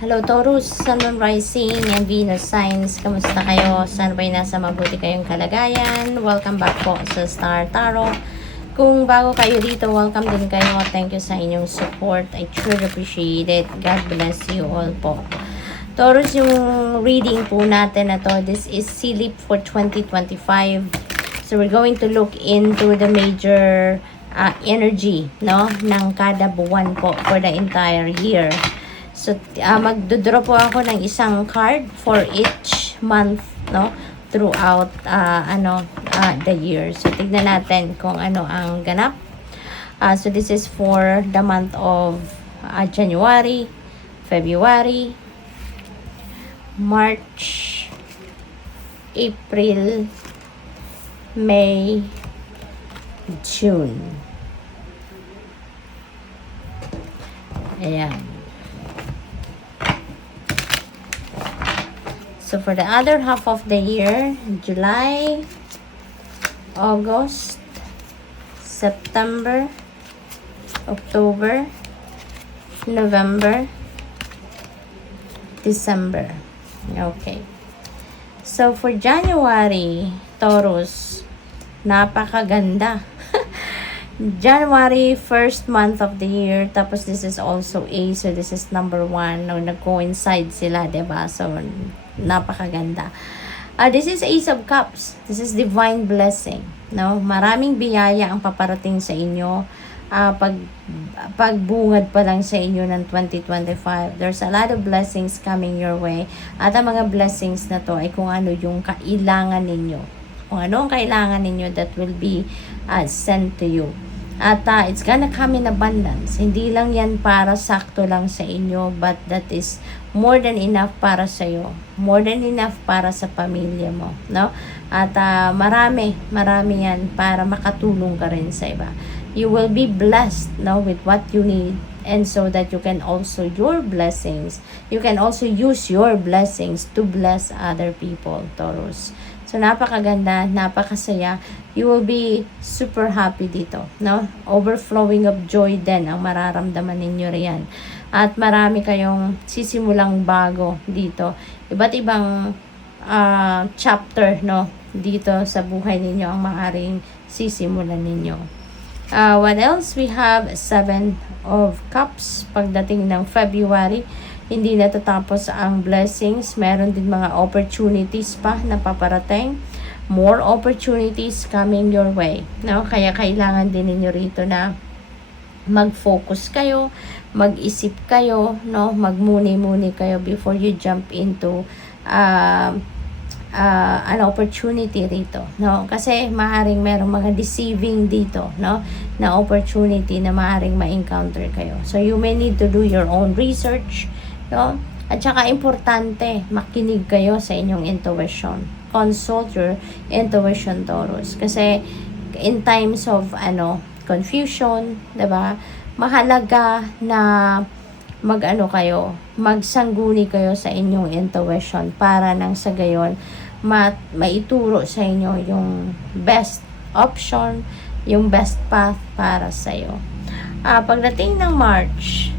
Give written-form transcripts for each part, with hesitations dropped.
Hello Taurus, Sun, Moon, Rising, and Venus signs. Kamusta kayo? Sana ba'y nasa mabuti kayong kalagayan? Welcome back po sa Star Tarot. Kung bago kayo dito, welcome din kayo. Thank you sa inyong support. I truly appreciate it. God bless you all po. Taurus, yung reading po natin na to, this is Silip for 2025. So we're going to look into the major energy, no, ng kada buwan po for the entire year. So, magdodraw po ako ng isang card for each month, no, throughout, the year. So, tignan natin kung ano ang ganap. So, this is for the month of January, February, March, April, May, June. Ayan. So, for the other half of the year, July, August, September, October, November, December. Okay. So, for January, Taurus, napakaganda. January, first month of the year. Tapos, this is also A. So, this is number 1. No, nag-coincide sila, diba? So, napakaganda. This is Ace of Cups. This is divine blessing. No? Maraming biyaya ang paparating sa inyo. Pagbungad pa lang sa inyo ng 2025. There's a lot of blessings coming your way. At ang mga blessings na to ay kung ano yung kailangan ninyo. Kung ano ang kailangan ninyo that will be sent to you. At it's gonna come in abundance. Hindi lang yan para sakto lang sa inyo, but that is more than enough para sa iyo. More than enough para sa pamilya mo, no? At marami yan para makatulong ka rin sa iba. You will be blessed, no, with what you need, and so that you can also you can also use your blessings to bless other people, Taurus. So, napakaganda, napakasaya. You will be super happy dito, no? Overflowing of joy din ang mararamdaman ninyo riyan. At marami kayong sisimulang bago dito. Iba't ibang chapter, no? Dito sa buhay ninyo ang maaaring sisimulan ninyo. What else? We have 7 of Cups. Pagdating ng February, hindi natatapos ang blessings. Meron din mga opportunities pa na paparating. More opportunities coming your way. No? Kaya kailangan din ninyo rito na mag-focus kayo, mag-isip kayo, no? Magmuni-muni kayo before you jump into an opportunity rito, no? Kasi maaring merong mga deceiving dito, no? Na opportunity na maaring ma-encounter kayo. So you may need to do your own research, no? At saka importante, makinig kayo sa inyong intuition. Consult your intuition, Taurus. Kasi in times of confusion, 'di ba? Mahalaga na magsangguni kayo sa inyong intuition para nang sa gayon maituro sa inyo yung best option, yung best path para sa iyo. Pagdating ng March,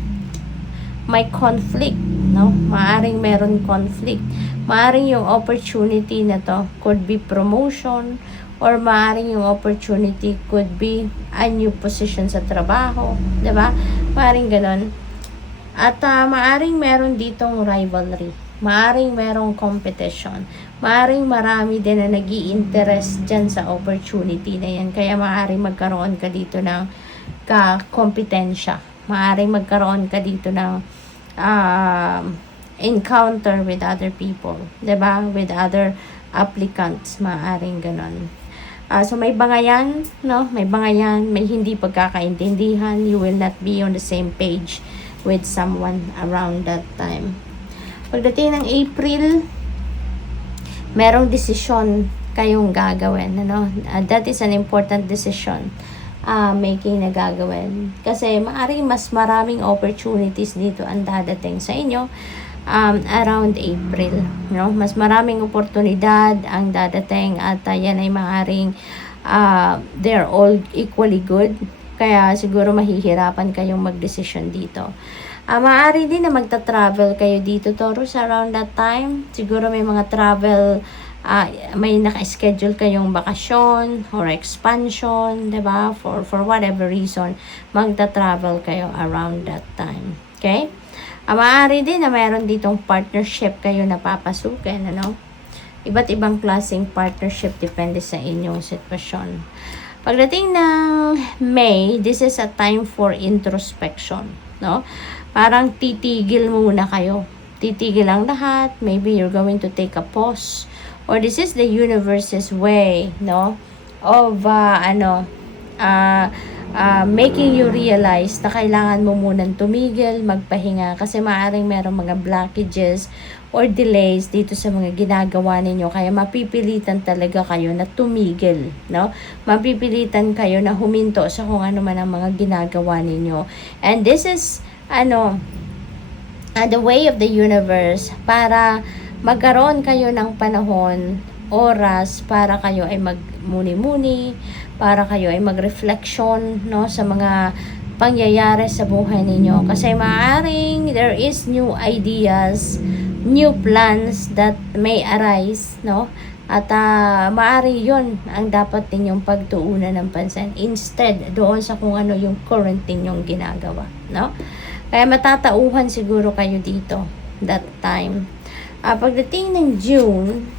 may conflict, no? Maaring meron conflict. Maaring yung opportunity na to could be promotion, or maaring yung opportunity could be a new position sa trabaho, 'di ba? Maaring ganon. At maaring meron ditong rivalry. Maaring merong competition. Maaring marami din na nag-i-interest dyan sa opportunity na yan. Kaya maaring magkaroon ka dito ng kompetensya. Maaring magkaroon ka dito ng encounter with other people. 'Di ba? With other applicants. Maaring ganon. So may bangayan, no? May bangayan, may hindi pagkakaintindihan. You will not be on the same page with someone around that time. Pagdating ng April, merong desisyon kayong gagawin, ano? That is an important decision making na gagawin. Kasi maaring mas maraming opportunities dito ang dadating sa inyo around April, no? Mas maraming oportunidad ang dadating at yan ay maaring they're all equally good. Kaya siguro mahihirapan kayong magdesisyon dito. Maaari din na magta-travel kayo dito, Taurus, around that time. Siguro may mga travel, may naka-schedule kayong bakasyon or expansion, 'di ba? For whatever reason, magta-travel kayo around that time. Okay? Maaari din na mayroon ditong partnership kayo na papasukin, ano? Iba't ibang klaseng partnership depende sa inyong sitwasyon. Pagdating ng May, this is a time for introspection, no? Parang titigil muna kayo. Titigil ang lahat. Maybe you're going to take a pause. Or this is the universe's way, no? Of, making you realize na kailangan mo munang tumigil, magpahinga. Kasi maaaring merong mga blockages or delays dito sa mga ginagawa ninyo. Kaya mapipilitan talaga kayo na tumigil, no? Mapipilitan kayo na huminto sa kung ano man ang mga ginagawa ninyo. And this is the way of the universe para magkaroon kayo ng panahon, oras para kayo ay magmuni-muni, para kayo ay mag-reflection, no, sa mga pangyayari sa buhay ninyo. Kasi maaring there is new ideas, new plans that may arise, no? At maaari yun ang dapat ninyong pagtuunan ng pansin instead doon sa kung ano yung current ninyong ginagawa, no? Kaya matatauhan siguro kayo dito that time. Pagdating ng June,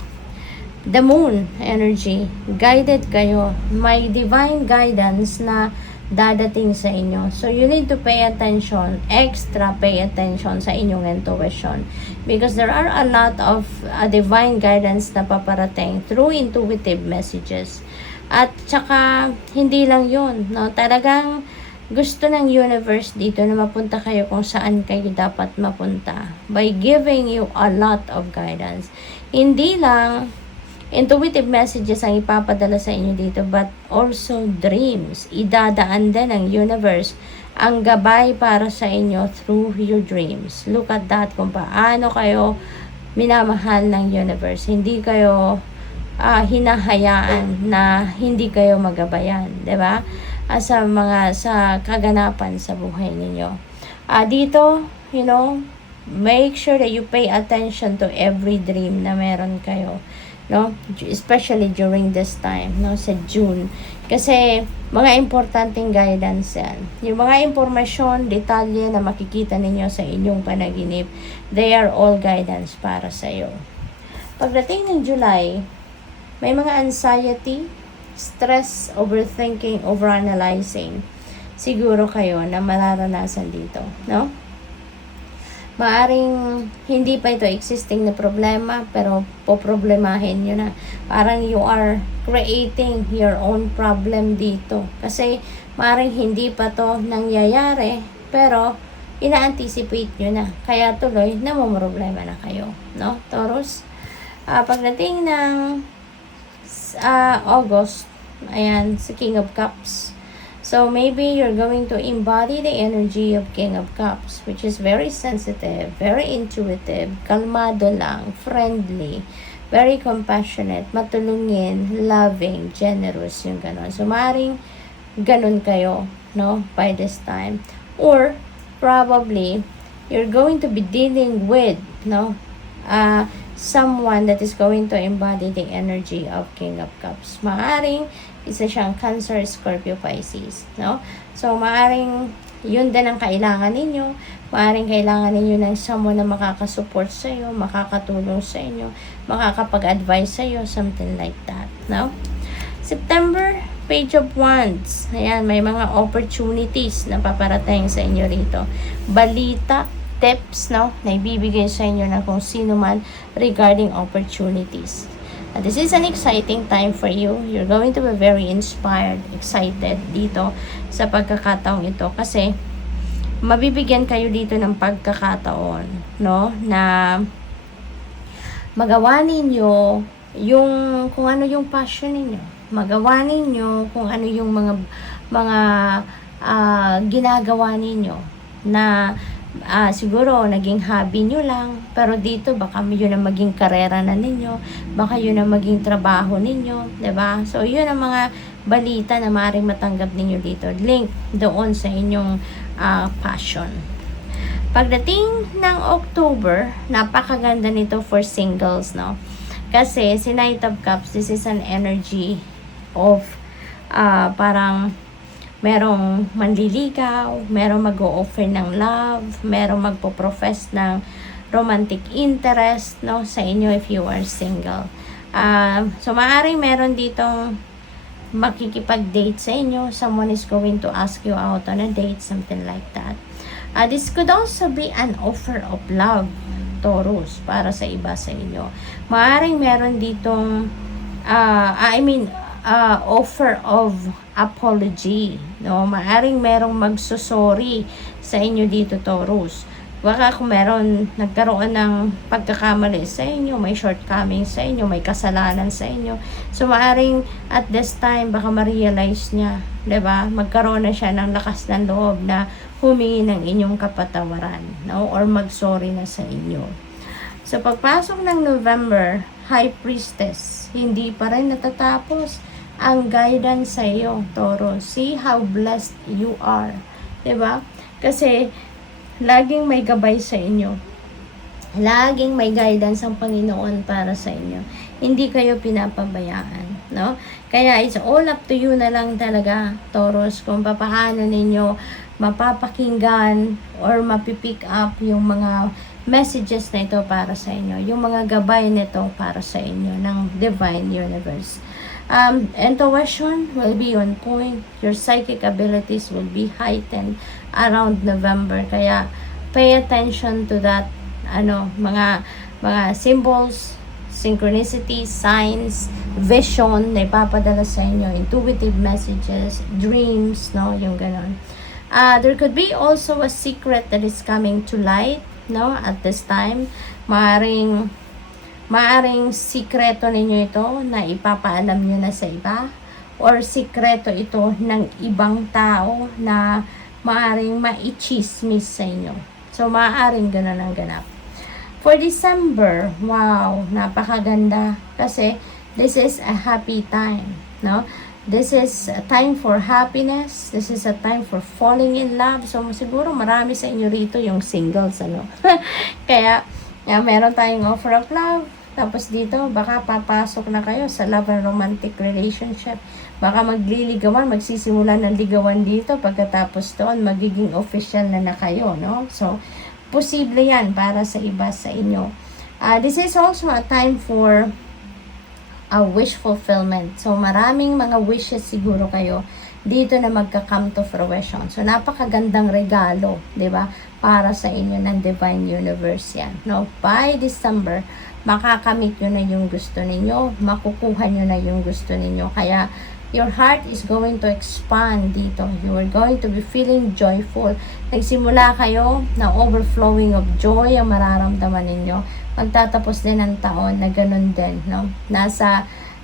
the moon energy, guided kayo. May divine guidance na dadating sa inyo. So, you need to pay attention, extra pay attention sa inyong intuition. Because there are a lot of divine guidance na paparating through intuitive messages. At saka, hindi lang yun, no? Talagang gusto ng universe dito na mapunta kayo kung saan kayo dapat mapunta by giving you a lot of guidance. Hindi lang intuitive messages ang ipapadala sa inyo dito, but also dreams. Idadaan din ng universe ang gabay para sa inyo through your dreams. Look at that, kung paano kayo minamahal ng universe. Hindi kayo hinahayaan na hindi kayo magabayan, 'di ba? Sa kaganapan sa buhay ninyo. Dito, make sure that you pay attention to every dream na meron kayo, no? Especially during this time, no, sa June. Kasi mga importanteng guidance yan. Yung mga impormasyon, detalye na makikita ninyo sa inyong panaginip, they are all guidance para sa iyo. Pagdating ng July, may mga anxiety, stress, overthinking, overanalyzing. Siguro kayo na mararanasan dito, no? Maaring hindi pa ito existing na problema, pero poproblemahin nyo na. Parang you are creating your own problem dito. Kasi maaring hindi pa to nangyayari, pero ina-anticipate nyo na. Kaya tuloy, namumroblema na kayo, no, Taurus? Pagdating ng August, ayan, sa King of Cups. So, maybe you're going to embody the energy of King of Cups, which is very sensitive, very intuitive, kalmado lang, friendly, very compassionate, matulungin, loving, generous, yung ganon. So, maaaring ganon kayo, no, by this time. Or, probably, you're going to be dealing with, no, someone that is going to embody the energy of King of Cups. Maaring isa siyang Cancer, Scorpio, Pisces, no? So, maaring yun din ang kailangan ninyo. Maaring kailangan ninyo ng someone na makakasupport sa iyo, makakatulong sa inyo, makakapag-advise sa iyo, something like that, no? September, Page of Wands. Ayan, may mga opportunities na paparating sa inyo rito. Balita, tips, no, na ibibigay sa inyo ng kung sino man regarding opportunities. This is an exciting time for you. You're going to be very inspired, excited dito sa pagkakataong ito kasi mabibigyan kayo dito ng pagkakataon, no, na magawa ninyo yung kung ano yung passion ninyo. Magawa ninyo kung ano yung mga ginagawa ninyo na siguro naging hobby nyo lang, pero dito baka yun ang maging karera na ninyo, baka yun ang maging trabaho ninyo, 'di ba? So yun ang mga balita na maaaring matanggap ninyo dito, link doon sa inyong passion. Pagdating ng October, napakaganda nito for singles, no? Kasi si Knight of Cups, this is an energy of parang merong manliligaw, merong mag-o-offer ng love, merong magpo-profess ng romantic interest, no, sa inyo if you are single. So maaaring meron ditong makikipag-date sa inyo. Someone is going to ask you out on a date, something like that. This could also be an offer of love, Taurus, para sa iba sa inyo. Maaaring meron ditong offer of apology, no? Maaaring merong magsusorry sa inyo dito, Taurus. Baka kung meron nagkaroon ng pagkakamali sa inyo, may shortcomings sa inyo, may kasalanan sa inyo. So, maaaring at this time, baka ma-realize niya, 'di ba? Magkaroon na siya ng lakas ng loob na humingi ng inyong kapatawaran, no? Or mag-sorry na sa inyo. So, pagpasok ng November, High Priestess, hindi pa rin natatapos ang guidance sa iyo, Taurus. See how blessed you are, 'di ba? Kasi laging may gabay sa inyo. Laging may guidance ang Panginoon para sa inyo. Hindi kayo pinapabayaan, no? Kaya it's all up to you na lang talaga, Taurus, kung paano ninyo mapapakinggan or mapipick up yung mga messages na ito para sa inyo. Yung mga gabay nito para sa inyo ng Divine Universe. Intuition will be on point. Your psychic abilities will be heightened around November. Kaya pay attention to that mga symbols, synchronicity, signs, vision na ipapadala sa inyo, intuitive messages, dreams, no, yung ganon. There could be also a secret that is coming to light, no, at this time. Maaring sikreto ninyo ito na ipapaalam nyo na sa iba, or sikreto ito ng ibang tao na maaring maichismis sa inyo. So, maaring ganun ang ganap. For December, wow, napakaganda kasi this is a happy time, no? This is a time for happiness. This is a time for falling in love. So, siguro marami sa inyo rito yung singles, ano? Kaya, meron tayong offer of love. Tapos dito, baka papasok na kayo sa love and romantic relationship. Baka magliligawan, magsisimula ng ligawan dito. Pagkatapos doon, magiging official na kayo, no? So, posible yan para sa iba sa inyo. This is also a time for a wish fulfillment. So, maraming mga wishes siguro kayo dito na magka-come to fruition. So, napakagandang regalo, di ba? Para sa inyo ng Divine Universe yan. No? By December, makakamit nyo na yung gusto ninyo, makukuha nyo na yung gusto ninyo. Kaya, your heart is going to expand dito. You are going to be feeling joyful. Nagsimula kayo na overflowing of joy ang mararamdaman ninyo. Magtatapos din ang taon na ganun din, no?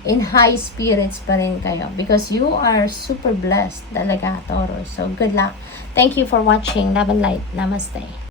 In high spirits pa rin kayo. Because you are super blessed talaga, Taurus. So, good luck. Thank you for watching. Love and light. Namaste.